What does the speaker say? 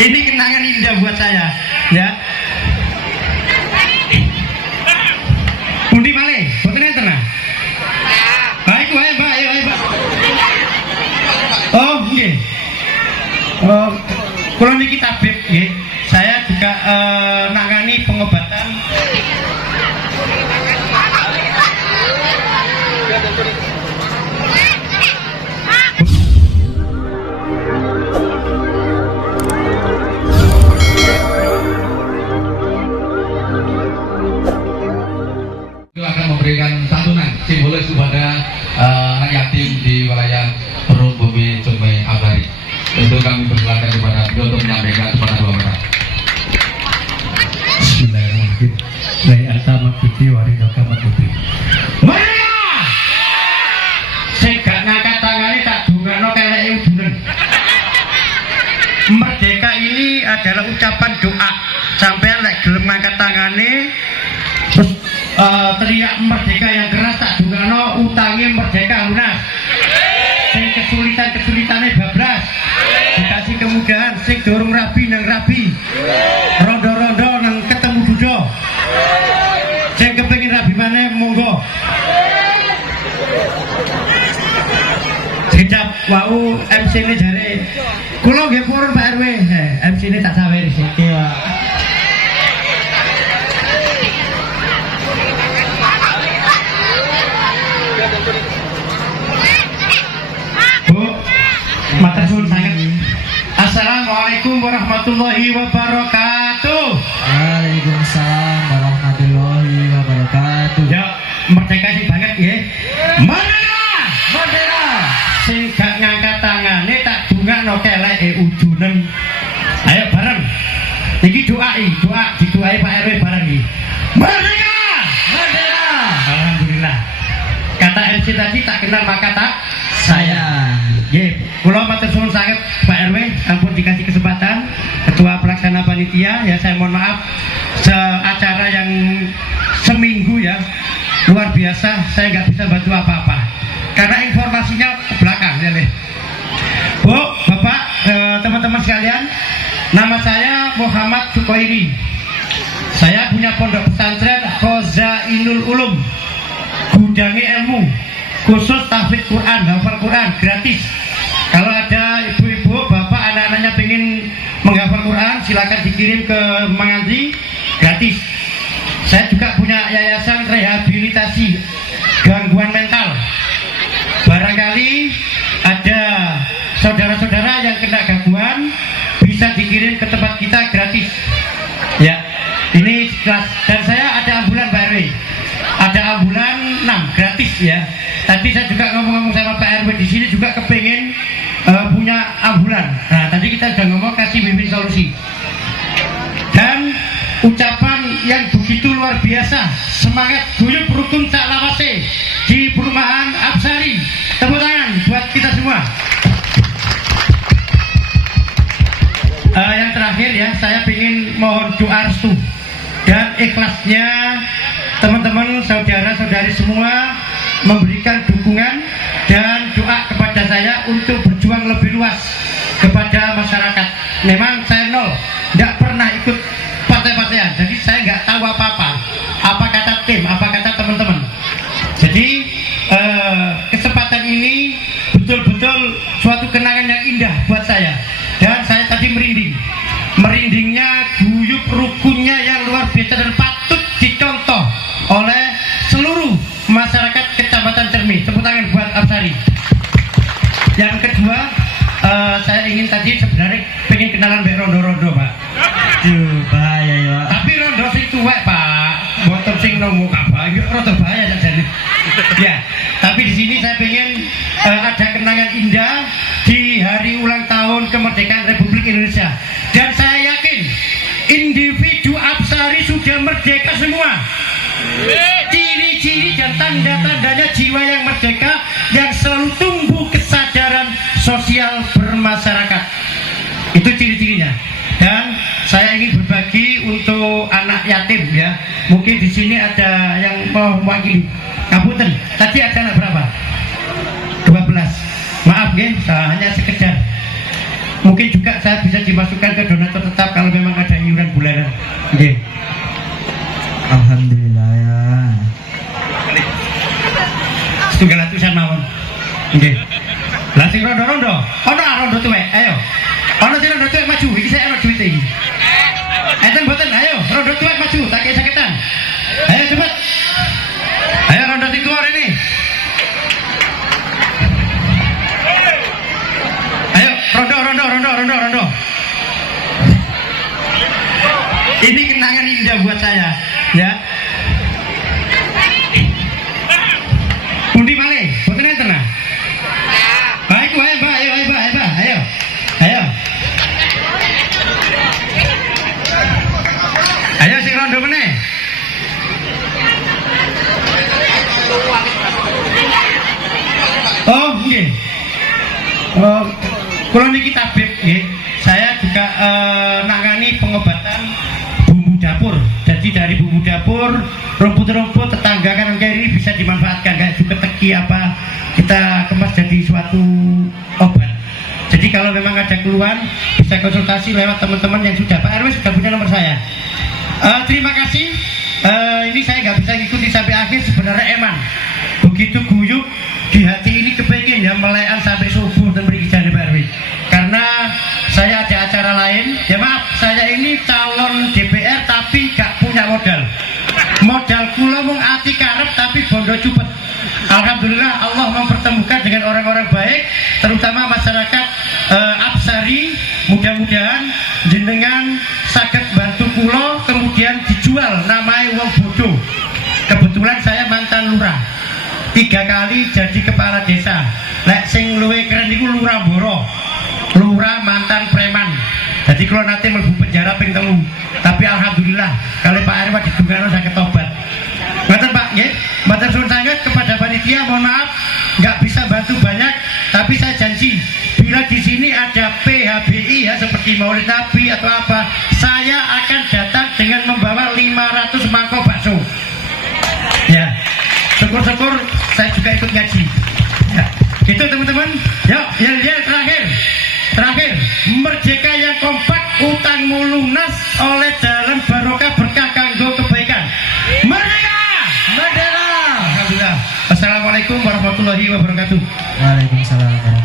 Ini kenangan indah buat saya, ya. Undi malih, boten enten nah. Baik, wae, Mbak, ayo, Mbak. Oh, nggih. Oh, kula niki tabib nggih. Saya juga nangani pengobatan. Akan memberikan santunan simbolis kepada anak yatim di wilayah Perung Bumi Cumai Abari. Itu kami persilakan kepada beliau untuk menyampaikan kepada dua mereka. Bismillahirrahmanirrahim. Lai atama putih waridaka matuti. Mereka sing gak ngangkat tangane tak dungakno keleke udunen. Merdeka ini adalah ucapan doa. Sampai lek gelem ngangkat tangane terus teriak merdeka yang keras tak dungakno utangi merdeka lunas. Sing kesulitan-kesulitane bablas. Dikasih kemudahan sing durung rabi nang rabi. Rondo-rondo nang ketemu dudo. Sing kepengin rabi maneh monggo. Sedap wau MC-ne jare kula nggih purun Pak RW. MC-ne tak saweri sithik wae. Bu, matur suwun sanget. Assalamualaikum warahmatullahi wabarakatuh. Waalaikumsalam warahmatullahi wabarakatuh. Ya, merdeka sing banget nggih. Merdeka! Merdeka! Sing gak ngangkat tangane tak dungakno keleke udunen. Ayo bareng. Iki doa didoai Pak RW bareng iki. Merdeka! Merdeka! Alhamdulillah. Kata MC tadi tak kenal maka tak sayang. Nggih, kula matur suwun sanget Pak RW, ampun dikasih kesempatan Ketua Pelaksana Panitia ya, saya mohon maaf acara yang seminggu ya luar biasa, saya nggak bisa bantu apa-apa karena informasinya ke belakang ya Le. Bu, Bapak, teman-teman sekalian, nama saya Muhammad Sukoiri. Saya punya pondok pesantren Khozainul Ulum, gudangi ilmu khusus tahfidz Quran, hafal Quran gratis. Kalau ada ibu-ibu, bapak, anak-anaknya pengen menghafal Quran, silakan dikirim ke Mangandri gratis. Saya juga punya yayasan rehabilitasi gangguan mental. Barangkali ada saudara-saudara yang kena gangguan, bisa dikirim ke tempat kita gratis. Ya, ini kelas. Dan saya ada ambulan Pak RW, ada ambulan 6 gratis ya. Tadi saya juga ngomong-ngomong sama Pak RW di sini juga kepengen punya ambulan. Nah, tadi kita sudah ngomong kasih bimbing solusi. Dan ucapan yang begitu luar biasa, semangat guyup rukun saklawase di perumahan Absari. Tepuk tangan buat kita semua. Yang terakhir ya, saya ingin mohon doa restu dan ikhlasnya teman-teman, saudara-saudari semua memberikan dukungan dan doa kepada saya untuk berjuang lebih luas kepada masyarakat. Memang saya nol, tidak pernah ikut partai-partaian, jadi saya nggak tahu apa-apa. Apa kata tim, apa kata teman-teman. Jadi kesempatan ini betul-betul suatu kenangan yang indah buat saya. Dan saya tadi merinding. Merindingnya guyup rukunnya yang luar biasa dan patut dicontoh oleh seluruh masyarakat Kecamatan Cermi. Tepuk tangan buat Absari. Yang kedua, saya ingin tadi sebenarnya pengen kenalan Mbak Rondo-Rondo, Pak. Bahaya ya. Tapi Rondo sing tuwek, Pak. Boten sing nomo apa? Yo rada bahaya sajane. Ya, tapi di sini saya pengen ada kenangan indah di hari ulang tahun kemerdekaan Republik Indonesia. Dan saya yakin individu Absari sudah merdeka semua. Ciri-ciri dan tanda-tandanya jiwa yang merdeka yang selalu tumbuh kesadaran sosial bermasyarakat. Itu ciri-cirinya. Dan saya ingin berbagi untuk anak yatim ya. Mungkin di sini ada yang mau mewakili. Kabupaten. Tadi ada anak berapa? 12. Maaf ya, hanya sekedar. Mungkin juga saya bisa dimasukkan ke donatur Nggih. Alhamdulillah ya. Setunggal atusan mawon. Nggih. Lah sing rondo-rondo, ana rondo tuwek, ayo. Ana sing rondo tuwek maju, iki saya ana duwite iki. Enten mboten, ayo rondo tuwek maju, tak kei saketan. Ayo cepet. Ayo rondo sing tuwa rene. Ayo rondo. Ini kenangan indah buat saya, ya. Pundi malih, boten enten nah. Baik, ayo, Mbak, ayo. Ayo sing rondo meneh. Oh, nggih. Oh, kula niki tabib nggih. Saya juga nangani pengobatan bumbu dapur. Jadi dari bumbu dapur, rumput-rumput tetangga kanan kiri bisa dimanfaatkan kayak juga teki apa kita kemas jadi suatu obat. Jadi kalau memang ada keluhan bisa konsultasi lewat teman-teman yang sudah. Pak RW sudah punya nomor saya. Terima kasih. Ini saya nggak bisa ikuti sampai akhir sebenarnya eman. Begitu guyup di hati ini kepengen ya melekan sampai subuh dan beri ijazah Pak RW. Karena saya ada acara lain. Ya maaf, saya ini calon DPR tapi gak punya modal. Modal kula mung ati karep tapi bondo cupet. Alhamdulillah Allah mempertemukan dengan orang-orang baik, terutama masyarakat Absari. Mudah-mudahan jenengan saged bantu kula kemudian dijual namanya wong bodoh. Kebetulan saya mantan lurah. 3 kali jadi kepala desa. Lek sing luwe keren iku lurah Boro. Lurah mantan preman. Jadi kalau nanti mlebu penjara ping 3. Tapi alhamdulillah kalau Pak RW didungakno saged tobat. Ngoten Pak, nggih. Matur suwun sangat kepada panitia, mohon maaf nggak bisa bantu banyak, tapi saya janji bila di sini ada PHBI ya seperti Maulid Nabi atau apa, saya akan datang dengan membawa 500 mangkok bakso. Ya. Syukur-syukur saya juga ikut ngaji. Ya. Gitu teman-teman. Yuk, yel terakhir, merdeka yang kompak, utangmu lunas oleh jalan barokah berkah kanggo kebaikan. Merdeka! Merdeka! Alhamdulillah. Assalamualaikum warahmatullahi wabarakatuh. Waalaikumsalam.